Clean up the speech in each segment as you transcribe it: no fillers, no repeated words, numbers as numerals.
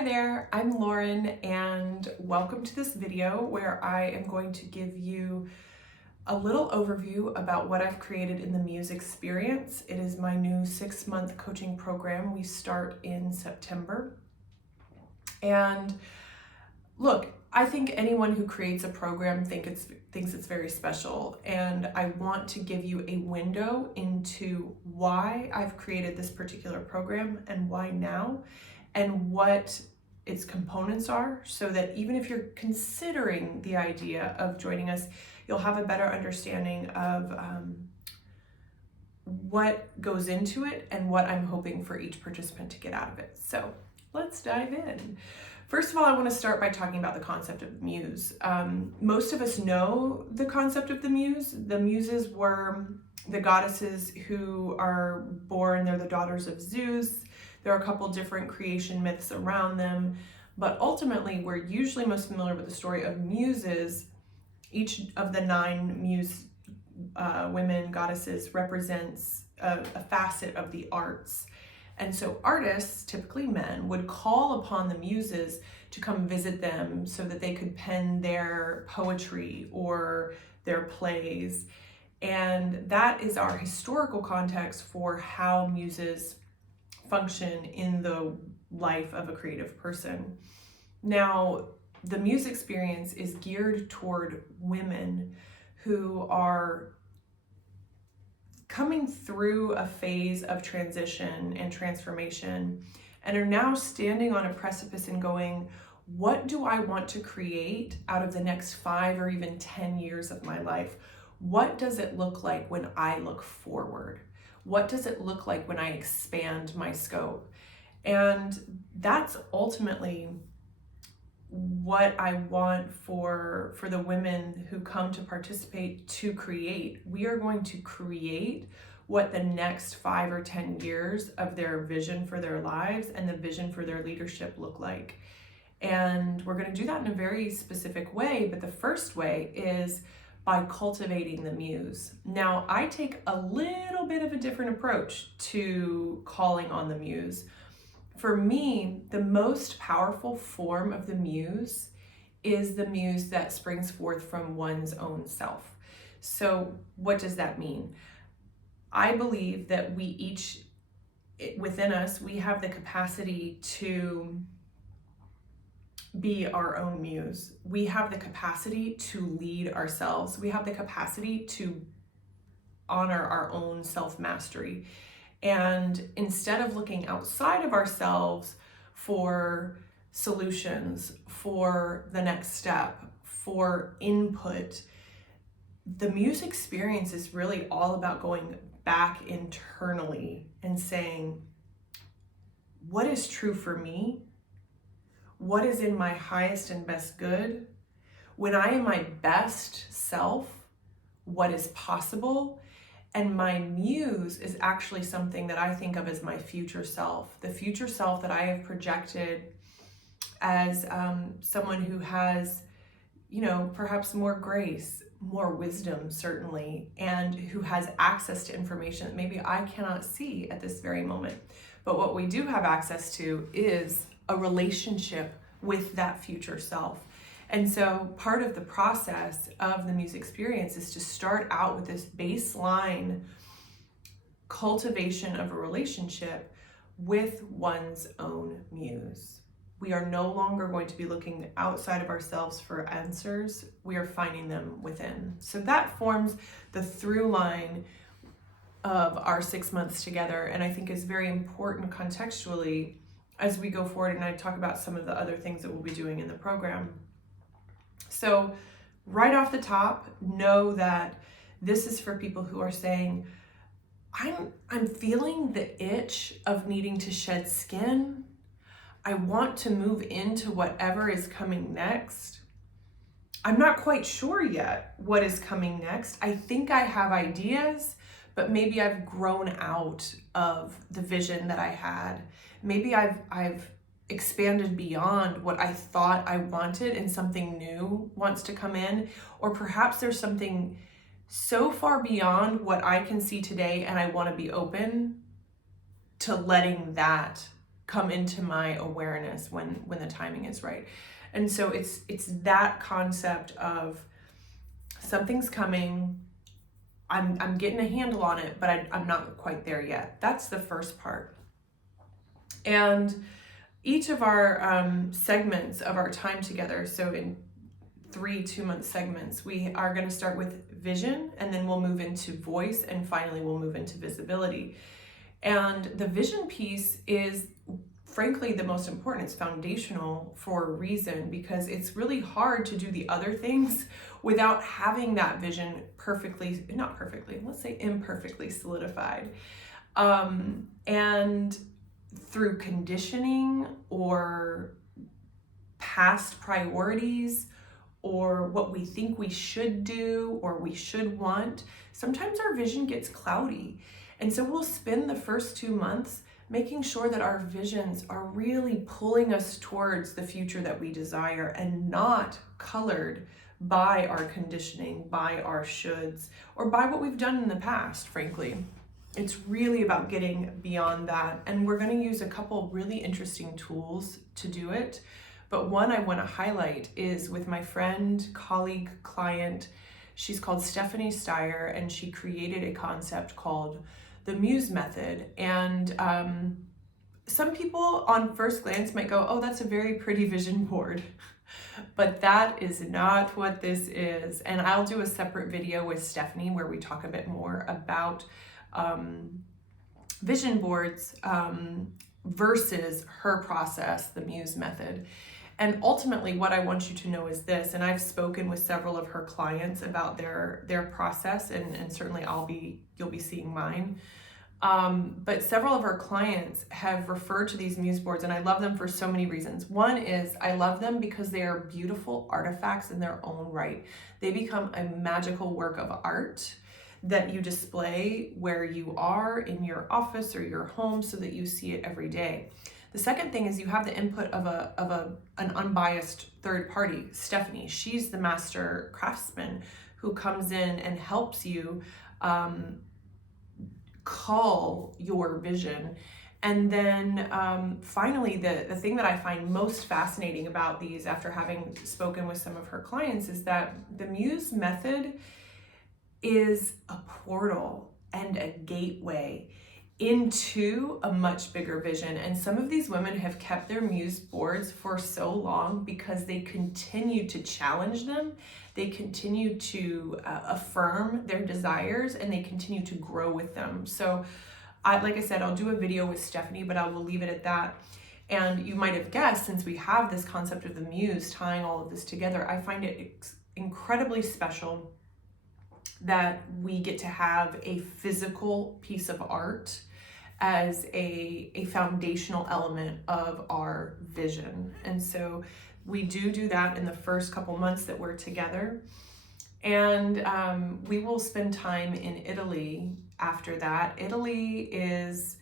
Hi there, I'm Lauren and welcome to this video where I am going to give you a little overview about what I've created in the Muse Experience. It is my new 6-month coaching program. We start in September. And look, I think anyone who creates a program thinks it's very special, and I want to give you a window into why I've created this particular program and why now, and what its components are, so that even if you're considering the idea of joining us, you'll have a better understanding of what goes into it and what I'm hoping for each participant to get out of it. So let's dive in. First of all, I want to start by talking about the concept of the muse. Most of us know the concept of the muse. The muses were the goddesses who are born, they're the daughters of Zeus. There are a couple different creation myths around them, but ultimately we're usually most familiar with the story of muses. Each of the 9 muse women goddesses represents a facet of the arts. And so artists, typically men, would call upon the muses to come visit them so that they could pen their poetry or their plays. And that is our historical context for how muses function in the life of a creative person. Now, the Muse Experience is geared toward women who are coming through a phase of transition and transformation and are now standing on a precipice and going, what do I want to create out of the next 5 or even 10 years of my life? What does it look like when I look forward? What does it look like when I expand my scope? And that's ultimately what I want for the women who come to participate to create. We are going to create what the next 5 or 10 years of their vision for their lives and the vision for their leadership look like. And we're going to do that in a very specific way, but the first way is by cultivating the muse. Now, I take a little bit of a different approach to calling on the muse. For me, the most powerful form of the muse is the muse that springs forth from one's own self. So what does that mean? I believe that we each, within us, we have the capacity to be our own muse. We have the capacity to lead ourselves. We have the capacity to honor our own self-mastery. And instead of looking outside of ourselves for solutions, for the next step, for input, the Muse Experience is really all about going back internally and saying, what is true for me? What is in my highest and best good? When I am my best self, what is possible? And my muse is actually something that I think of as my future self, the future self that I have projected as someone who has, perhaps more grace, more wisdom, certainly, and who has access to information that maybe I cannot see at this very moment. But what we do have access to is a relationship with that future self. And so part of the process of the Muse Experience is to start out with this baseline cultivation of a relationship with one's own muse. We are no longer going to be looking outside of ourselves for answers. We are finding them within. So that forms the through line of our 6 months together, and I think is very important contextually as we go forward and I talk about some of the other things that we'll be doing in the program. So right off the top, know that this is for people who are saying, I'm feeling the itch of needing to shed skin. I want to move into whatever is coming next. I'm not quite sure yet what is coming next. I think I have ideas, but maybe I've grown out of the vision that I had. Maybe I've expanded beyond what I thought I wanted and something new wants to come in, or perhaps there's something so far beyond what I can see today and I want to be open to letting that come into my awareness when the timing is right. And so it's that concept of something's coming, I'm getting a handle on it, but I'm not quite there yet. That's the first part. And each of our segments of our time together, so in 3 2-month segments, we are going to start with vision, and then we'll move into voice, and finally we'll move into visibility. And the vision piece is frankly the most important. It's foundational for a reason, because it's really hard to do the other things without having that vision imperfectly solidified. And through conditioning or past priorities or what we think we should do or we should want, sometimes our vision gets cloudy. And so we'll spend the first 2 months making sure that our visions are really pulling us towards the future that we desire and not colored by our conditioning, by our shoulds, or by what we've done in the past, frankly. It's really about getting beyond that. And we're going to use a couple really interesting tools to do it. But one I want to highlight is with my friend, colleague, client. She's called Stephanie Steyer, and she created a concept called the Muse method. And some people on first glance might go, oh, that's a very pretty vision board. But that is not what this is. And I'll do a separate video with Stephanie where we talk a bit more about vision boards versus her process, the Muse method. And ultimately what I want you to know is this, and I've spoken with several of her clients about their process, and certainly you'll be seeing mine. But several of our clients have referred to these Muse boards, and I love them for so many reasons. One is I love them because they are beautiful artifacts in their own right. They become a magical work of art that you display where you are in your office or your home so that you see it every day. The second thing is you have the input of an unbiased third party, Stephanie. She's the master craftsman who comes in and helps you cull your vision. And then finally, the thing that I find most fascinating about these, after having spoken with some of her clients, is that the Muse method is a portal and a gateway into a much bigger vision. And some of these women have kept their Muse boards for so long because they continue to challenge them, they continue to affirm their desires, and they continue to grow with them. So like I said, I'll do a video with Stephanie, but I will leave it at that. And you might have guessed, since we have this concept of the Muse tying all of this together, I find it incredibly special that we get to have a physical piece of art as a foundational element of our vision. And so we do that in the first couple months that we're together. And we will spend time in Italy after that. Italy is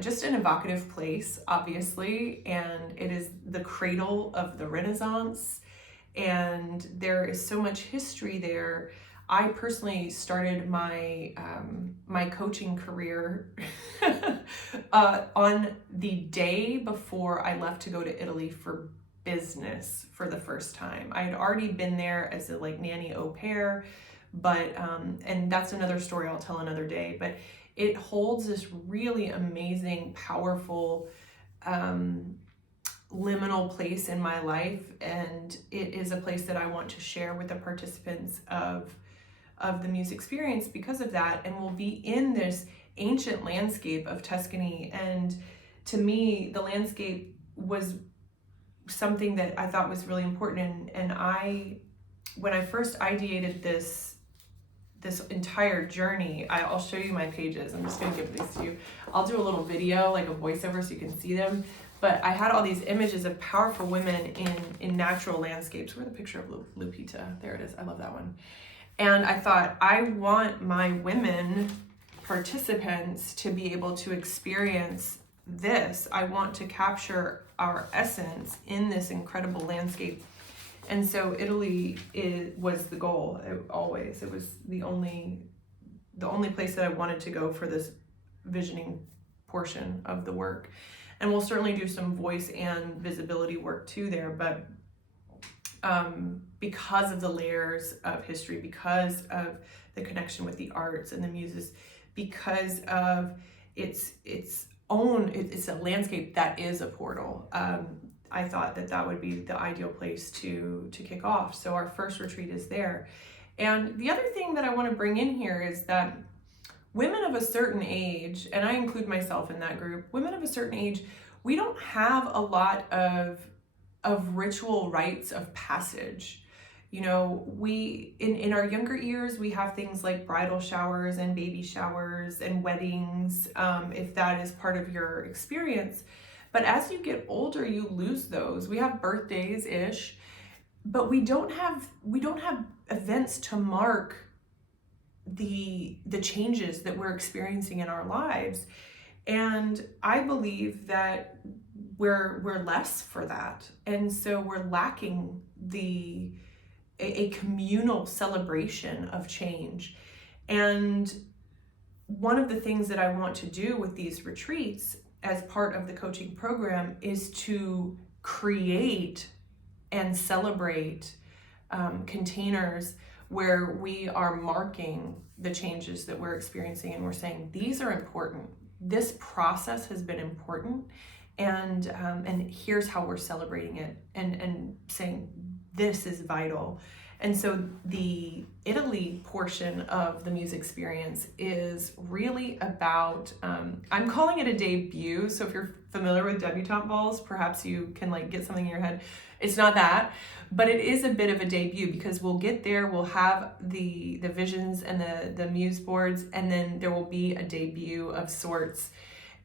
just an evocative place, obviously, and it is the cradle of the Renaissance. And there is so much history there. I personally started my my coaching career on the day before I left to go to Italy for business for the first time. I had already been there as a nanny au pair, but and that's another story I'll tell another day. But it holds this really amazing, powerful, liminal place in my life, and it is a place that I want to share with the participants of the Muse Experience because of that. And we'll be in this ancient landscape of Tuscany. And to me, the landscape was something that I thought was really important. And when I first ideated this entire journey, I'll show you my pages. I'm just gonna give these to you. I'll do a little video, like a voiceover, so you can see them. But I had all these images of powerful women in natural landscapes. Where's the picture of Lupita? There it is. I love that one. And I thought, I want my women participants to be able to experience this. I want to capture our essence in this incredible landscape. And so Italy was the goal. It was the only place that I wanted to go for this visioning portion of the work. And we'll certainly do some voice and visibility work too there, but because of the layers of history, because of the connection with the arts and the muses, because of it's a landscape that is a portal. I thought that would be the ideal place to kick off. So our first retreat is there. And the other thing that I want to bring in here is that women of a certain age, and I include myself in that group, women of a certain age, we don't have a lot of ritual rites of passage. You know, we in our younger years, we have things like bridal showers and baby showers and weddings, if that is part of your experience. But as you get older, you lose those. We have birthdays-ish, but we don't have events to mark the changes that we're experiencing in our lives. And I believe that we're less for that. And so we're lacking a communal celebration of change. And one of the things that I want to do with these retreats as part of the coaching program is to create and celebrate containers where we are marking the changes that we're experiencing, and we're saying these are important. This process has been important, and here's how we're celebrating it, and saying this is vital. And so the Italy portion of the Muse Experience is really about, I'm calling it a debut. So if you're familiar with debutante balls, perhaps you can like get something in your head. It's not that, but it is a bit of a debut, because we'll get there, we'll have the visions and the Muse boards, and then there will be a debut of sorts.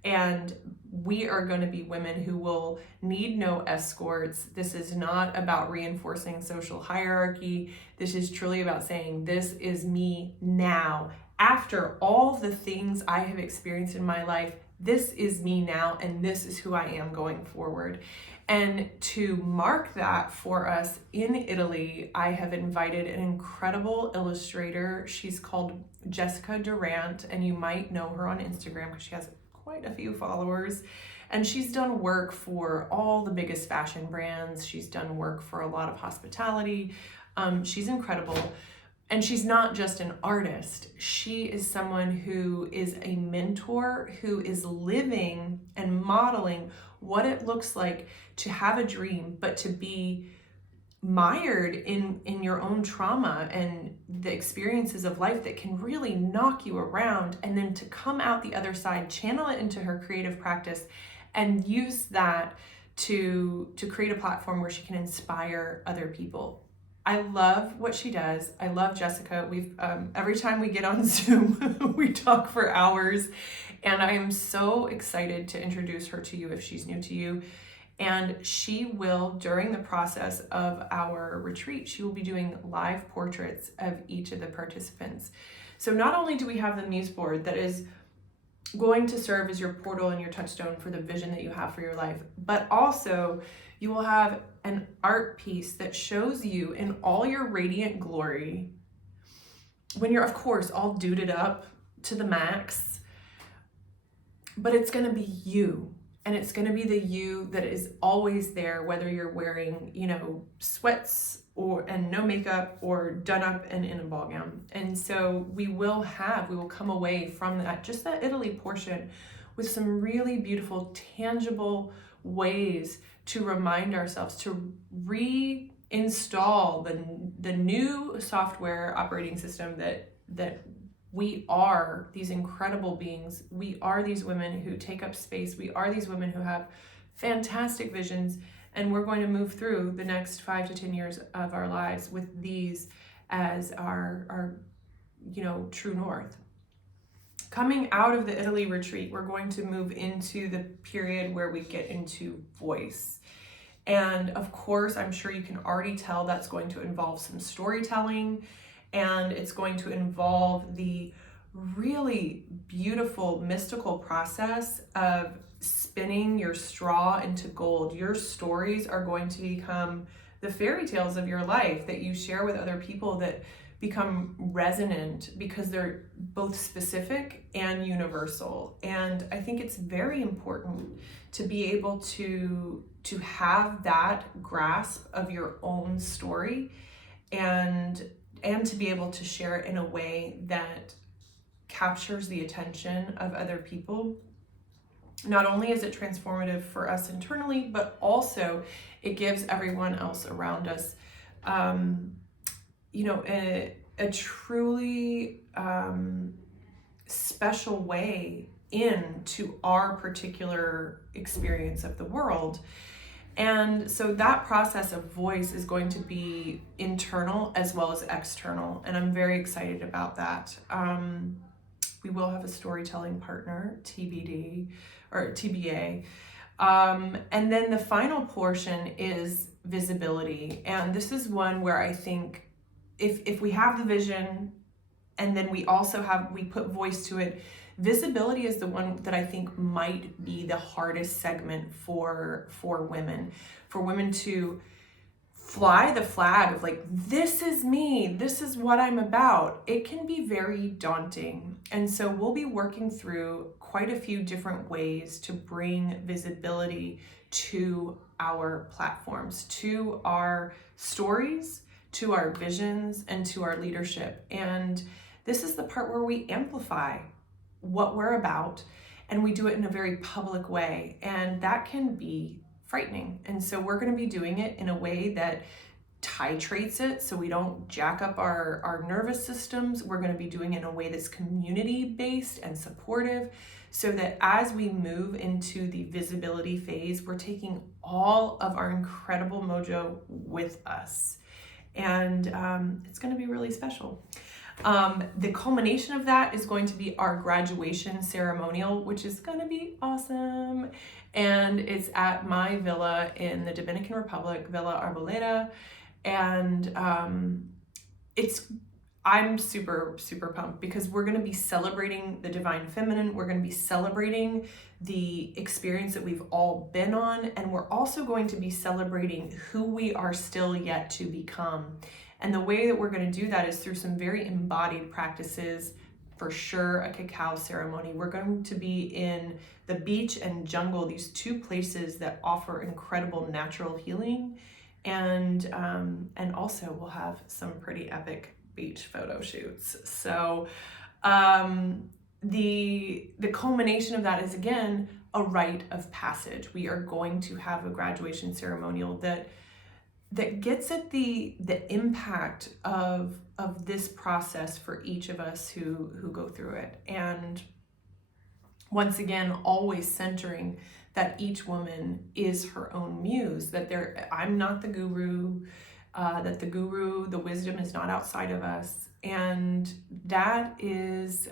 And we are going to be women who will need no escorts. This is not about reinforcing social hierarchy. This is truly about saying, this is me now. After all the things I have experienced in my life, this is me now, and this is who I am going forward. And to mark that for us in Italy, I have invited an incredible illustrator. She's called Jessica Durant, and you might know her on Instagram because she has quite a few followers. And she's done work for all the biggest fashion brands. She's done work for a lot of hospitality. She's incredible. And she's not just an artist. She is someone who is a mentor, who is living and modeling what it looks like to have a dream, but to be mired in your own trauma and the experiences of life that can really knock you around, and then to come out the other side, channel it into her creative practice, and use that to create a platform where she can inspire other people. I love what she does. I love Jessica. We've every time we get on Zoom, we talk for hours, and I am so excited to introduce her to you if she's new to you. And she will, during the process of our retreat, she will be doing live portraits of each of the participants. So not only do we have the Muse board that is going to serve as your portal and your touchstone for the vision that you have for your life, but also you will have an art piece that shows you in all your radiant glory, when you're, of course, all duded up to the max, but it's going to be you. And it's going to be the you that is always there, whether you're wearing, sweats and no makeup, or done up and in a ball gown. And so we will come away from just that Italy portion with some really beautiful, tangible ways to remind ourselves to reinstall the new software operating system that we are these incredible beings. We are these women who take up space. We are these women who have fantastic visions, and we're going to move through the next 5 to 10 years of our lives with these as our true north. Coming out of the Italy retreat, we're going to move into the period where we get into voice. And of course, I'm sure you can already tell that's going to involve some storytelling, and it's going to involve the really beautiful mystical process of spinning your straw into gold. Your stories are going to become the fairy tales of your life that you share with other people, that become resonant because they're both specific and universal. And I think it's very important to be able to have that grasp of your own story and to be able to share it in a way that captures the attention of other people. Not only is it transformative for us internally, but also it gives everyone else around us, a truly special way into our particular experience of the world. And so that process of voice is going to be internal as well as external, and I'm very excited about that. We will have a storytelling partner, TBD or TBA. And then the final portion is visibility. And this is one where I think if we have the vision and then we put voice to it, visibility is the one that I think might be the hardest segment for women to fly the flag of like, this is me, this is what I'm about. It can be very daunting. And so we'll be working through quite a few different ways to bring visibility to our platforms, to our stories, to our visions, and to our leadership. And this is the part where we amplify what we're about, and we do it in a very public way. And that can be frightening. And so we're going to be doing it in a way that titrates it so we don't jack up our nervous systems. We're going to be doing it in a way that's community-based and supportive, so that as we move into the visibility phase, we're taking all of our incredible mojo with us. And it's going to be really special. The culmination of that is going to be our graduation ceremonial, which is going to be awesome. And it's at my villa in the Dominican Republic, Villa Arboleda. And I'm super, super pumped because we're going to be celebrating the divine feminine. We're going to be celebrating the experience that we've all been on. And we're also going to be celebrating who we are still yet to become. And the way that we're going to do that is through some very embodied practices. For sure, a cacao ceremony. We're going to be in the beach and jungle, these two places that offer incredible natural healing. And also we'll have some pretty epic beach photo shoots. So the culmination of that is, again, a rite of passage. We are going to have a graduation ceremonial that gets at the impact of this process for each of us who go through it. And once again, always centering that each woman is her own muse, that I'm not the guru, the wisdom is not outside of us. And that is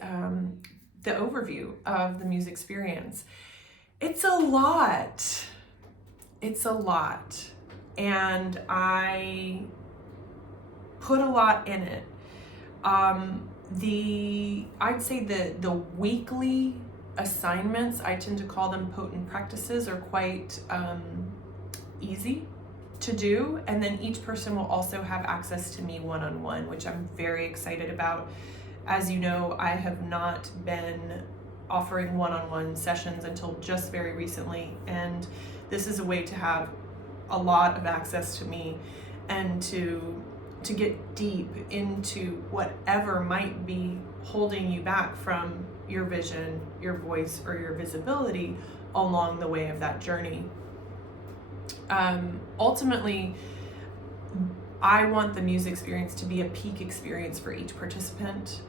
the overview of the Muse Experience. It's a lot. And I put a lot in it. I'd say the weekly assignments, I tend to call them potent practices, are quite easy to do. And then each person will also have access to me one-on-one, which I'm very excited about. As you know, I have not been offering one-on-one sessions until just very recently. And this is a way to have a lot of access to me and to get deep into whatever might be holding you back from your vision, your voice, or your visibility along the way of that journey. Ultimately, I want the Muse Experience to be a peak experience for each participant,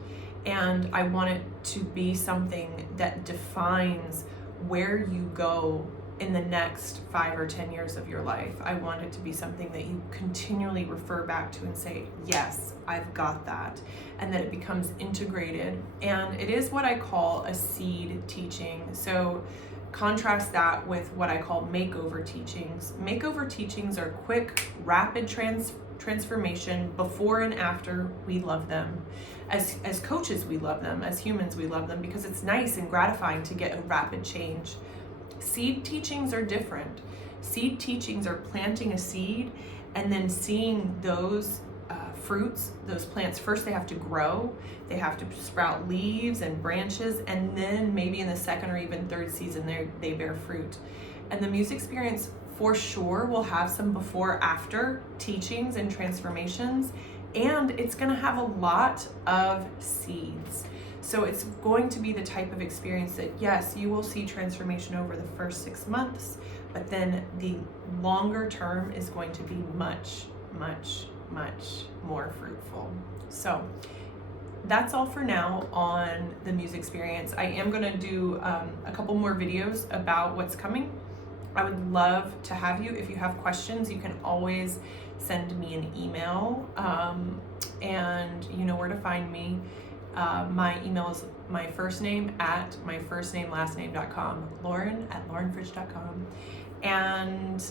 and I want it to be something that defines where you go in the next 5 or 10 years of your life. I want it to be something that you continually refer back to and say, yes, I've got that, and that it becomes integrated. And it is what I call a seed teaching. So contrast that with what I call makeover teachings. Makeover teachings are quick, rapid transformation before and after. We love them. As coaches, we love them. As humans, we love them because it's nice and gratifying to get a rapid change. Seed teachings are different. Seed teachings are planting a seed and then seeing those fruits, those plants. First, they have to grow, they have to sprout leaves and branches, and then maybe in the second or even third season, they bear fruit. And the Muse Experience for sure will have some before after teachings and transformations, and it's going to have a lot of seeds. So it's going to be the type of experience that, yes, you will see transformation over the first 6 months, but then the longer term is going to be much, much, much more fruitful. So that's all for now on the Muse Experience. I am going to do a couple more videos about what's coming. I would love to have you. If you have questions, you can always send me an email, and you know where to find me. My email is my first name at myfirstnamelastname.com, Lauren@laurenfridge.com. And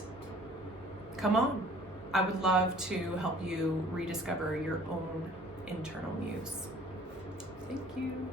come on. I would love to help you rediscover your own internal muse. Thank you.